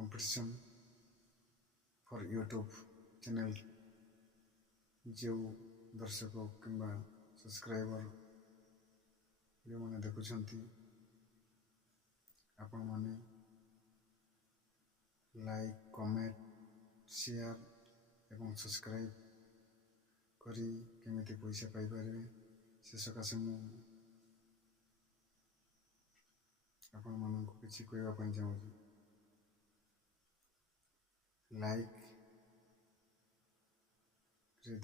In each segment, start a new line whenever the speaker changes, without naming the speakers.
competition for YouTube channel जो दर्शक किंबा सब्सक्राइबर जो मैंने देखुं आपण मैंने लाइक कमेंट शेयर एवं सब्सक्राइब करी पैसा पाइपर से सकाश मुझे आपण मानक चाहूँगी লাইক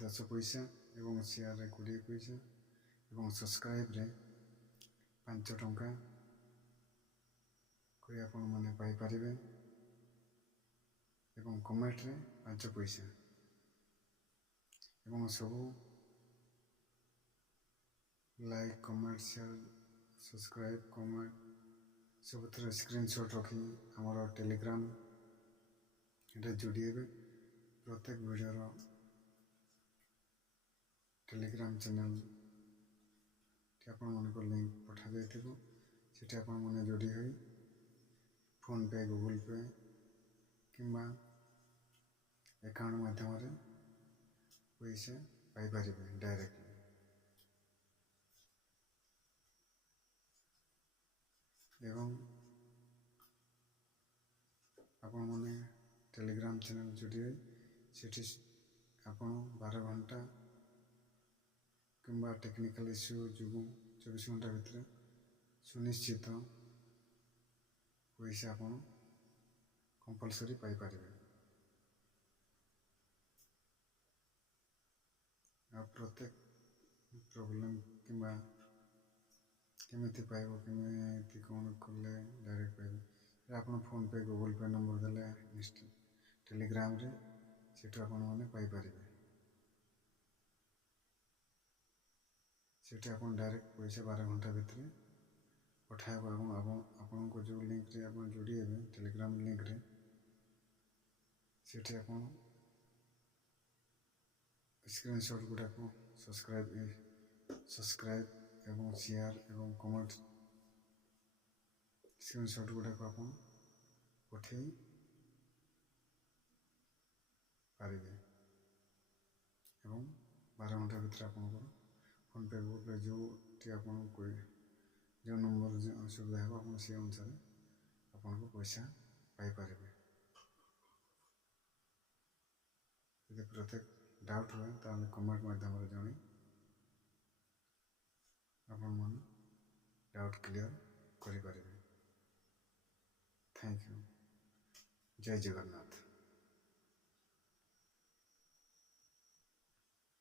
দশ পয়সা এবং সেয়ারে কোড়িয়ে পয়সা এবং সবসক্রাইব্রে পাঁচ টঙ্কা করে আপনার পাইপারে এবং কমেন্টরে পাঁচ পয়সা এবং সবু লাইক কমেন্ট সেয়ার সবসক্রাইব কমেন্ট সবুত্র স্ক্রিনশট রাখি আমার টেলিগ্রাম এটা জড়িয়ে দেবে প্রত্যেক ভিডিওর টেলিগ্রাম চ্যানেল আপনার লিঙ্ক পঠা যাই সেটা আপনার মনে জড়িয়ে হয়ে ফোনপে গুগল পে কিংবা একাউন্ট মাধ্যমে পয়সা পাইপার ডাইরেক্ট এবং আপনার মনে ଟେଲିଗ୍ରାମ ଚ୍ୟାନେଲ ଯୋଡ଼ିବେ ସେଠି ଆପଣ ବାର ଘଣ୍ଟା କିମ୍ବା ଟେକ୍ନିକାଲ ଇସ୍ୟୁ ଯୋଗୁଁ ଚବିଶ ଘଣ୍ଟା ଭିତରେ ସୁନିଶ୍ଚିତ ପଇସା ଆପଣ କମ୍ପଲସରି ପାଇପାରିବେ ଆଉ ପ୍ରତ୍ୟେକ ପ୍ରୋବ୍ଲେମ୍ କିମ୍ବା କେମିତି ପାଇବ କେମିତି କ'ଣ କଲେ ଡାଇରେକ୍ଟ ପାଇବେ ଆପଣ PhonePe Google Pay number ଦେଲେ ନିଶ୍ଚିତ टेलीग्राम रे आपारे से डायरेक्ट पैसा बार घंटा भितर पठाइब आपण को जो लिंक रे आप जोड़े टेलीग्राम लिंक रे स्क्रीनशॉट गुड़ा को सब्सक्राइब सब्सक्राइब एवं शेयर एवं कमेंट स्क्रीनशॉट गुड़ा को आप पठ পারিবে এবং বারো ঘন্টার ভিতরে আপনার ফোনপে গুগল পে যেটি আপনার যে নম্বর সুবিধা হবে আপনার সেই অনুসারে আপনার পয়সা পাইপারে যদি প্রত্যেক ডাউট হয় তাহলে কমেন্ট মাধ্যমে জনাই আপন মানে ডাউট ক্লিয়ার করে পারে থ্যাংক ইউ জয় জগন্নাথ